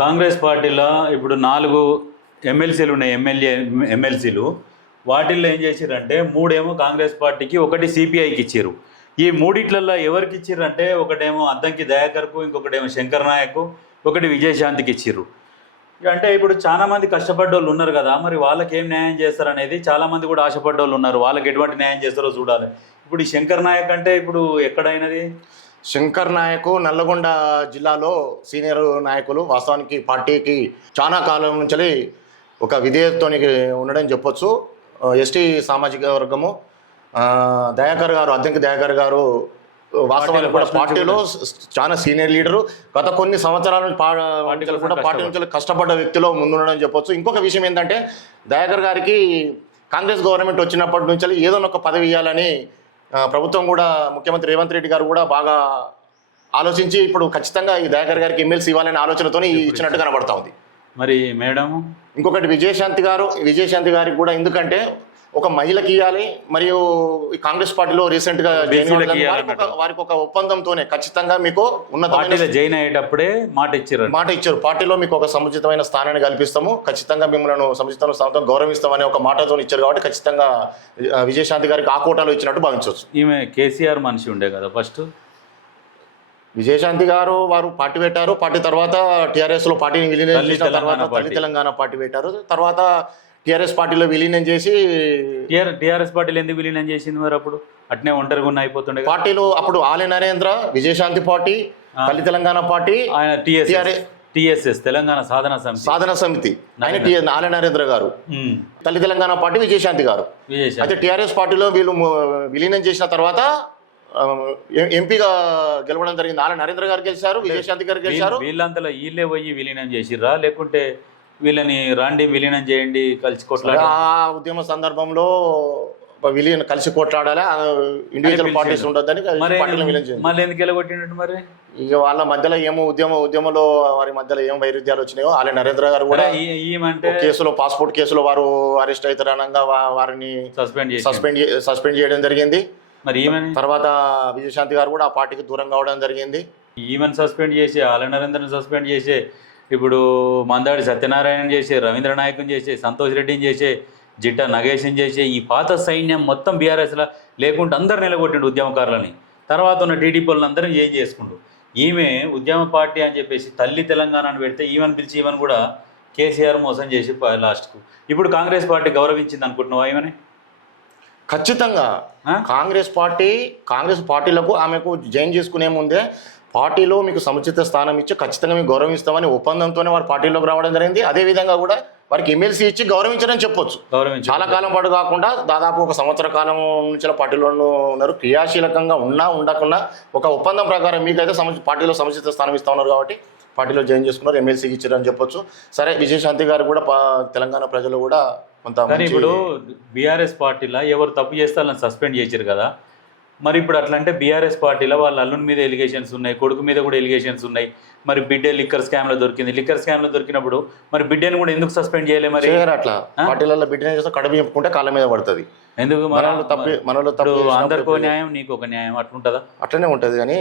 కాంగ్రెస్ పార్టీలో ఇప్పుడు 4 ఎమ్మెల్సీలు ఉన్నాయి, ఎమ్మెల్సీలు. వాటిల్లో ఏం చేసిర్రంటే 3 ఏమో కాంగ్రెస్ పార్టీకి, 1 సిపిఐకి ఇచ్చారు. ఈ మూడిట్లలో ఎవరికి ఇచ్చిర్రంటే ఒకటేమో అద్దంకి దయాకర్కు, ఇంకొకటేమో శంకర్ నాయక్, ఒకటి విజయశాంతికి ఇచ్చిర్రు. అంటే ఇప్పుడు చాలా మంది కష్టపడ్డోళ్ళు ఉన్నారు కదా, మరి వాళ్ళకి ఏం న్యాయం చేస్తారనేది చాలా మంది కూడా ఆశపడ్డోళ్ళు ఉన్నారు. వాళ్ళకి ఎటువంటి న్యాయం చేస్తారో చూడాలి. ఇప్పుడు ఈ శంకర్ నాయక్ అంటే ఇప్పుడు ఎక్కడైనది? శంకర్ నాయక్ నల్లగొండ జిల్లాలో సీనియర్ నాయకులు, వాస్తవానికి పార్టీకి చాలా కాలం నుంచి ఒక విధేయతతో ఉండడం చెప్పొచ్చు. ఎస్టీ సామాజిక వర్గము దయాకర్ గారు, అద్దంకి దయాకర్ గారు వాస్తవానికి కూడా పార్టీలో చాలా సీనియర్ లీడరు. గత కొన్ని సంవత్సరాల నుంచి పార్టీ నుంచి కష్టపడ్డ వ్యక్తిలో ముందుండడం చెప్పొచ్చు. ఇంకొక విషయం ఏంటంటే దయాకర్ గారికి కాంగ్రెస్ గవర్నమెంట్ వచ్చినప్పటి నుంచి ఏదో ఒక పదవి ఇవ్వాలని ప్రభుత్వం కూడా, ముఖ్యమంత్రి రేవంత్ రెడ్డి గారు కూడా బాగా ఆలోచించి ఇప్పుడు ఖచ్చితంగా ఈ దయాకర్ గారికి ఎమ్మెల్సీ ఇవ్వాలనే ఆలోచనతో ఇచ్చినట్టు కనబడతా ఉంది. మరి మేడం ఇంకొకటి విజయశాంతి గారికి కూడా, ఎందుకంటే ఒక మహిళకి ఇవ్వాలి, మరియు ఈ కాంగ్రెస్ పార్టీలో రీసెంట్ గా వారికి ఒక ఒప్పందంతోనే ఖచ్చితంగా మీకు ఉన్నతమైన జాయిన్ అయ్యేటప్పుడే మాట ఇచ్చారు. పార్టీలో మీకు ఒక సముచితమైన స్థానాన్ని కల్పిస్తాము, ఖచ్చితంగా మిమ్మల్ని సముచితమైన స్థానంతో గౌరవిస్తామనే ఒక మాటతో ఇచ్చారు. కాబట్టి ఖచ్చితంంగా విజయశాంతి గారికి ఆ కోటాలో ఇచ్చినట్టు భావించవచ్చు. ఈమె కేసీఆర్ మనిషి ఉండే కదా ఫస్ట్. విజయశాంతి గారు వారు పార్టీ పెట్టారు. పార్టీ తర్వాత టీఆర్ఎస్ లో పార్టీని విలీనం చేసిన తర్వాత తల్లి తెలంగాణ పార్టీ పెట్టారు. తర్వాత టీఆర్ఎస్ పార్టీలో విలీనం చేసి టీఆర్ఎస్ పార్టీలో ఎందుకు విలీనం చేసింది మరి? అప్పుడు అట్నే ఒంటరిగా ఉన్న అయిపోతుండే పార్టీలో. అప్పుడు ఆలయ నరేంద్ర, విజయశాంతి పార్టీ, తల్లి తెలంగాణ పార్టీ, ఆయన టీఎస్ఎస్ తెలంగాణ సాధన సమితి, ఆయన ఆలయ నరేంద్ర గారు, తల్లి తెలంగాణ పార్టీ విజయశాంతి గారు. అయితే టీఆర్ఎస్ పార్టీలో వీళ్ళు విలీనం చేసిన తర్వాత ఎంపీగా గెలవడం జరిగింది. ఆలయ నరేంద్ర గారు గెలిచారు, విజయశాంతి గారు గెలిచారు. వీళ్ళంతలో వీళ్ళే పోయి విలీనం చేసిర్రా, లేకుంటే వీళ్ళని రాండి విలీనం చేయండి కలిసి కొట్లాడాలి? ఆ ఉద్యమ సందర్భంలో విలీనం కలిసి కొట్లాడాలి, ఇండివిజువల్ పార్టీస్ ఉండొద్దని మళ్ళీ ఎందుకు వెళ్ళగొట్టినట్టు మరి? ఇక వాళ్ళ మధ్యలో ఏమో ఉద్యమంలో వారి మధ్యలో ఏం వైరుధ్యాలు వచ్చినాయో. ఆలయ నరేంద్ర గారు కూడా కేసులో, పాస్పోర్ట్ కేసులో వారు అరెస్ట్ అవుతారనగా వారిని సస్పెండ్ చేయడం జరిగింది. మరి తర్వాత విజయశాంతి గారు కూడా ఆ పార్టీకి దూరం కావడం జరిగింది. ఈమెన్ సస్పెండ్ చేసి, ఆలయ నరేంద్రని సస్పెండ్ చేసి, ఇప్పుడు మందాడి సత్యనారాయణ చేసే, రవీంద్ర నాయకుని చేసే, సంతోష్ రెడ్డిని చేసే, జిట్టా నగేష్ని చేసే, ఈ పాత సైన్యం మొత్తం బీఆర్ఎస్లో లేకుంటే అందరు నిలగొట్టిండు ఉద్యమకారులని. తర్వాత ఉన్న టీడీపీ వాళ్ళని అందరం ఏం చేసుకుంటూ ఈమె ఉద్యమ పార్టీ అని చెప్పేసి తల్లి తెలంగాణను పెడితే ఈమెను పిలిచి ఈమెను కూడా కేసీఆర్ మోసం చేసి లాస్ట్కు ఇప్పుడు కాంగ్రెస్ పార్టీ గౌరవించింది అనుకుంటున్నావా ఈమెని? ఖచ్చితంగా కాంగ్రెస్ పార్టీలకు ఆమెకు జాయిన్ చేసుకునే ముందే పార్టీలో మీకు సముచిత స్థానం ఇచ్చి ఖచ్చితంగా మీకు గౌరవిస్తామని ఒప్పందంతోనే వారు పార్టీలోకి రావడం జరిగింది. అదేవిధంగా కూడా వారికి ఎమ్మెల్సీ ఇచ్చి గౌరవించడం చెప్పొచ్చు. చాలా కాలం పాటు కాకుండా దాదాపు 1 సంవత్సర కాలం నుంచి పార్టీలో ఉన్నారు. క్రియాశీలకంగా ఉండకుండా ఒక ఒప్పందం ప్రకారం మీకైతే పార్టీలో సముచిత స్థానం ఇస్తా ఉన్నారు కాబట్టి పార్టీలో జాయిన్ చేసుకున్నారు, ఎమ్మెల్సీకి ఇచ్చారని చెప్పొచ్చు. సరే, విజయశాంతి గారు కూడా తెలంగాణ ప్రజలు కూడా కొంత. కానీ ఇప్పుడు బీఆర్ఎస్ పార్టీలో ఎవరు తప్పు చేస్తే వాళ్ళని సస్పెండ్ చేశారు కదా, మరి ఇప్పుడు అట్లా అంటే బీఆర్ఎస్ పార్టీలో వాళ్ళ అల్లుని మీద ఎలిగేషన్స్ ఉన్నాయి, కొడుకు మీద కూడా ఎలిగేషన్స్ ఉన్నాయి. మరి బిడ్డే లిక్కర్ స్కామ్లో దొరికింది. లిక్కర్ స్కామ్లో దొరికినప్పుడు మరి బిడ్డని కూడా ఎందుకు సస్పెండ్ చేయలే? మరి అట్లా పార్టీలలో బిడ్డని చేస్తే కడుపు చెప్పుకుంటే కాళ్ళ మీద పడుతుంది. ఎందుకు? మనలో తప్పు, అందరికో న్యాయం నీకు ఒక న్యాయం అట్లుంటుందా? అట్లనే ఉంటుంది. కానీ